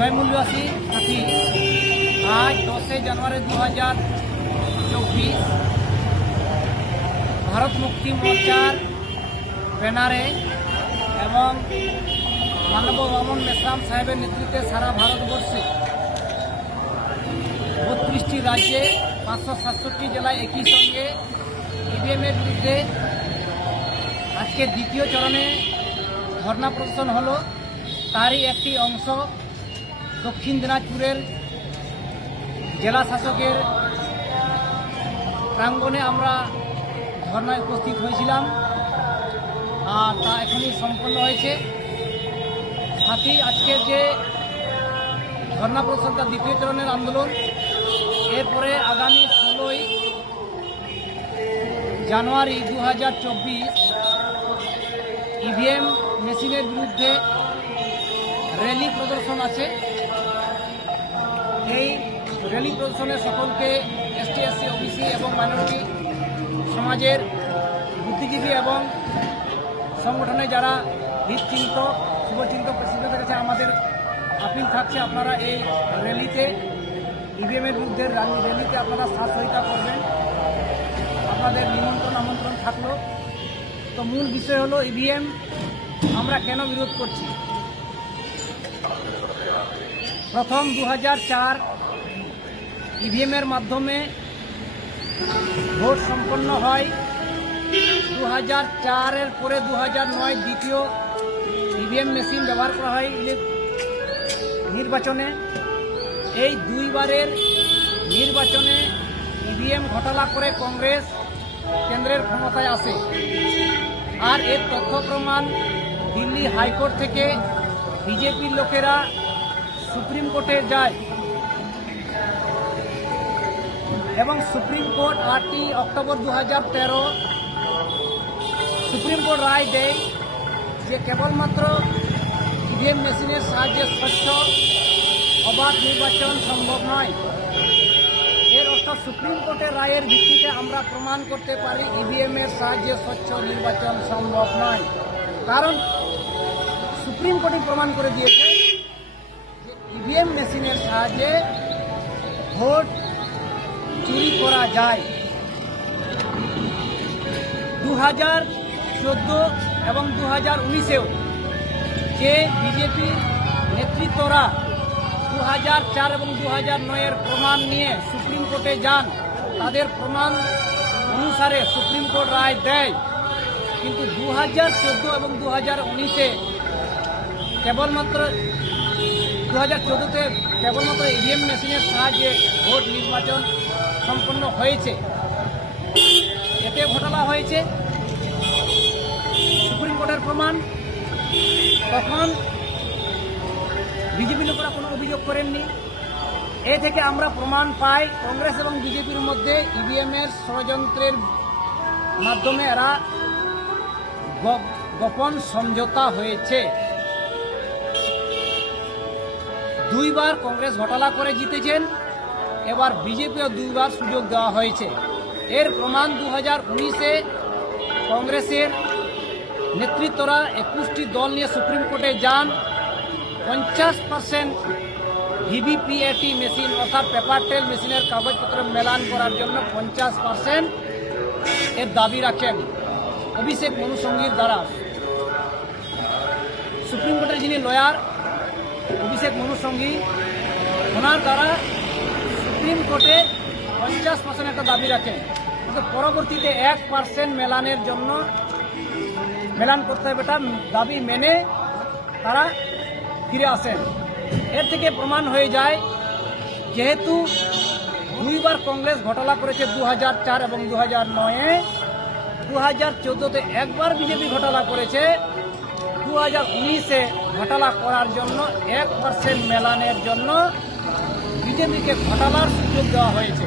জয়মূল্যবাসী সাথী। আজ দশই জানুয়ারি দু হাজার চব্বিশ ভারত মুক্তি মোর্চার ব্যানারে এবং মানব রমন মেসরাম সাহেবের নেতৃত্বে সারা ভারতবর্ষে বত্রিশটি রাজ্যে পাঁচশো সাতষট্টি জেলায় একই সঙ্গে ইভিএমের বিরুদ্ধে আজকে দ্বিতীয় চরণে ধর্ণা প্রদর্শন হলো। তারই একটি অংশ দক্ষিণ দিনাজপুরের জেলা শাসকের প্রাঙ্গণে আমরা ধর্নায় উপস্থিত হয়েছিলাম। আর তা এখনই সম্পন্ন হয়েছে। সাথী আজকের যে ধর্ণা প্রদর্শনটা দ্বিতীয় চরণের আন্দোলন, এরপরে আগামী ষোলোই জানুয়ারি দু হাজার চব্বিশ ইভিএম মেশিনের বিরুদ্ধে র্যালি প্রদর্শন আছে। এই র্যালি প্রদর্শনে সকলকে এসটি এসসি ওবিসি এবং মাইনরিটি সমাজের বুদ্ধিজীবী এবং সংগঠনে যারা হৃদচিন্ত শুভচিন্ত প্রেসিডেন্টের কাছে আমাদের আপিল থাকছে আপনারা এই র্যালিতে ইভিএমের বিরুদ্ধে র্যালি- র্যালিতে আপনারা সহিতা করবেন। আপনাদের নিমন্ত্রণ, আমন্ত্রণ থাকল। তো মূল বিষয় হলো ইভিএম আমরা কেন বিরোধ করছি? প্রথম দু হাজার চার ইভিএমের মাধ্যমে ভোট সম্পন্ন হয়। দু হাজার চারের পরে দু হাজার নয় দ্বিতীয় ইভিএম মেশিন ব্যবহার করা হয় নির্বাচনে। এই দুইবারের নির্বাচনে ইভিএম ঘোটালা করে কংগ্রেস কেন্দ্রের ক্ষমতায় আসে আর এর তথ্য প্রমাণ দিল্লি হাইকোর্ট থেকে বিজেপির লোকেরা সুপ্রিম কোর্টে যায়। এবং সুপ্রিম কোর্ট আটই অক্টোবর দু হাজার তেরো সুপ্রিম কোর্ট রায় দেয় যে কেবলমাত্র ইভিএম মেশিনের সাহায্যে স্বচ্ছ অবাধ নির্বাচন সম্ভব নয়। এর অর্থ সুপ্রিম কোর্টের রায়ের ভিত্তিতে আমরা প্রমাণ করতে পারি ইভিএম এর সাহায্যে স্বচ্ছ নির্বাচন সম্ভব নয়। কারণ সুপ্রিম কোর্টই প্রমাণ করে দিয়েছে ইভিএম মেশিনের সাহায্যে ভোট চুরি করা যায়। দু হাজার চোদ্দ এবং দু হাজার উনিশেও যে বিজেপি নেতৃত্বরা দু হাজার চার এবং দু হাজার নয়ের প্রমাণ নিয়ে সুপ্রিম কোর্টে যান, তাদের প্রমাণ অনুসারে সুপ্রিম কোর্ট রায় দেয়। কিন্তু দু হাজার চোদ্দ এবং দু হাজার উনিশে কেবলমাত্র দু হাজার চোদ্দোতে কেবলমাত্র ইভিএম মেশিনের সাহায্যে ভোট নির্বাচন সম্পন্ন হয়েছে। এতে ঘটনা হয়েছে। সুপ্রিম কোর্টের প্রমাণ। তখন বিজেপি লোকেরা কোনো অভিযোগ করেননি। এ থেকে আমরা প্রমাণ পাই, কংগ্রেস এবং বিজেপির মধ্যে ইভিএমের ষড়যন্ত্রের মাধ্যমে এরা গোপন সমঝোতা হয়েছে। দুইবার কংগ্রেস ঘোটালা করে জিতেছেন, এবার বিজেপিও দুইবার সুযোগ দেওয়া হয়েছে। এর প্রমাণ দু হাজার উনিশে কংগ্রেসের নেতৃত্বরা একুশটি দল নিয়ে সুপ্রিম কোর্টে যান। পঞ্চাশ পার্সেন্ট ভিভিপিএটি মেশিন অর্থাৎ পেপার টেল মেশিনের কাগজপত্র মেলান করার জন্য পঞ্চাশ পার্সেন্ট এর দাবি রাখেন অভিষেক মনুসঙ্গীর দ্বারা। সুপ্রিম কোর্টের যিনি লয়ার অভিষেক মনুসঙ্গী ওনার দ্বারা সুপ্রিম কোর্টে পঞ্চাশ পার্সেন্ট একটা দাবি রাখেন। কিন্তু পরবর্তীতে এক পার্সেন্ট মেলানের জন্য মেলান করতে হবে এটা দাবি মেনে তারা ফিরে আসেন। এর থেকে প্রমাণ হয়ে যায়, যেহেতু দুইবার কংগ্রেস ঘোটালা করেছে দু হাজার চার এবং দু হাজার নয়ে দু হাজার চোদ্দোতে একবার বিজেপি ঘোটালা করেছে দু হাজার উনিশে ঘোটালা করার জন্য এক পার্সেন্ট মেলানের জন্য বিজেপিকে ঘোটালার সুযোগ দেওয়া হয়েছে।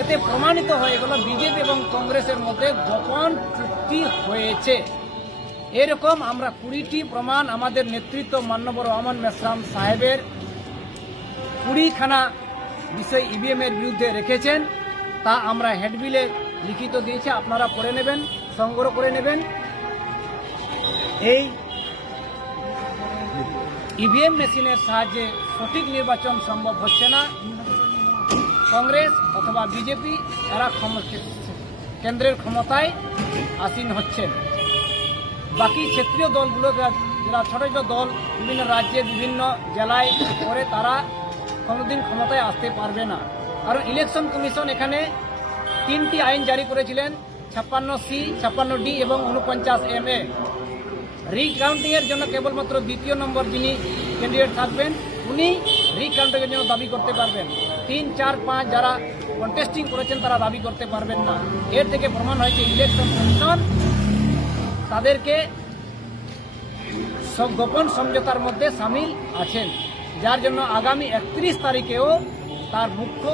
এতে প্রমাণিত হয়ে গেল বিজেপি এবং কংগ্রেসের মধ্যে গোপন চুক্তি হয়েছে। এরকম আমরা কুড়িটি প্রমাণ আমাদের নেতৃত্ব মান্যবর রহমান মেসরাম সাহেবের কুড়িখানা বিষয় ইভিএম এর বিরুদ্ধে রেখেছেন। তা আমরা হেডবিলে লিখিত দিয়েছি, আপনারা পড়ে নেবেন, সংগ্রহ করে নেবেন। এই ইভিএম মেশিনের সাহায্যে সঠিক নির্বাচন সম্ভব হচ্ছে না। কংগ্রেস অথবা বিজেপি ক্ষম- কেন্দ্রের ক্ষমতায় আসীন হচ্ছেন। বাকি ক্ষেত্রীয় দলগুলো যারা ছোট ছোট দল, বিভিন্ন রাজ্যে, বিভিন্ন জেলায় করে তারা কোনোদিন ক্ষমতায় আসতে পারবে না। কারণ ইলেকশন কমিশন এখানে তিনটি আইন জারি করেছিলেন, ছাপ্পান্ন সি, ছাপ্পান্ন ডি এবং উনপঞ্চাশ এম এ। রিকাউন্টিং এর জন্য কেবলমাত্র দ্বিতীয় নম্বর যিনি ক্যান্ডিডেট থাকবেন, উনি রিকাউন্টিং এর জন্য দাবি করতে পারবেন। তিন, চার, পাঁচ যারা কন্টেস্টিং করেছেন তারা দাবি করতে পারবেন না। এর থেকে প্রমাণ হয়েছে ইলেকশন কমিশন তাদেরকে সব গোপন সমঝোতার মধ্যে সামিল আছেন, যার জন্য আগামী একত্রিশ তারিখেও তার মুখ্য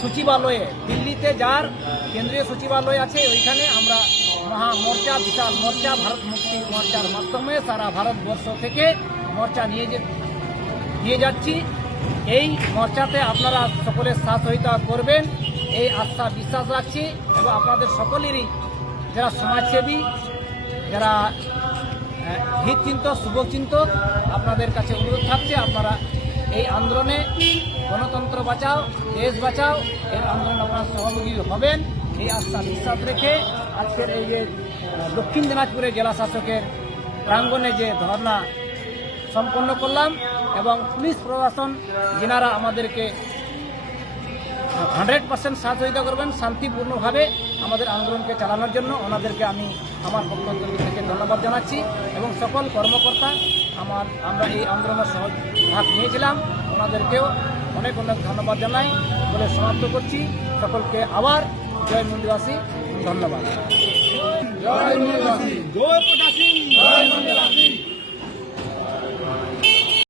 সচিবালয়ে, দিল্লিতে যার কেন্দ্রীয় সচিবালয় আছে, ওইখানে আমরা মহা মোর্চা বিশাল মোর্চা, ভারত মুক্তি মোর্চার মাধ্যমে সারা ভারতবর্ষ থেকে মোর্চা নিয়ে যে নিয়ে যাচ্ছি। এই মোর্চাতে আপনারা সকলের সাথ সহযোগিতা করবেন। এই আস্থা বিশ্বাস রাখছি এবং আপনাদের সকলেরই যারা সমাজসেবী, যারা হিতচিন্তক শুভচিন্তক আপনাদের কাছে অনুরোধ থাকছে আপনারা এই আন্দোলনে গণতন্ত্র বাঁচাও, দেশ বাঁচাও এই আন্দোলনে আপনারা সহযোগী হবেন। এই আস্থা বিশ্বাস রেখে আজকের এই যে দক্ষিণ দিনাজপুরের জেলা শাসকের যে ধর্না সম্পন্ন করলাম এবং পুলিশ প্রশাসন যেনারা আমাদেরকে হান্ড্রেড পার্সেন্ট সহযোগিতা করবেন, শান্তিপূর্ণভাবে আমাদের আন্দোলনকে চালানোর জন্য ওনাদেরকে আমি আমার পক্ষ থেকে ধন্যবাদ জানাচ্ছি এবং সকল কর্মকর্তা আমার, আমরা এই আন্দোলনের সহ ভাগ নিয়েছিলাম, ওনাদেরকেও অনেক অনেক ধন্যবাদ জানাই বলে সমাপ্ত করছি। সকলকে আবার জয় মন্দিরবাসী ধন্যবাদ। জয় মন্দিরবাসী জয় প্রকাশী জয় মন্দিরবাসী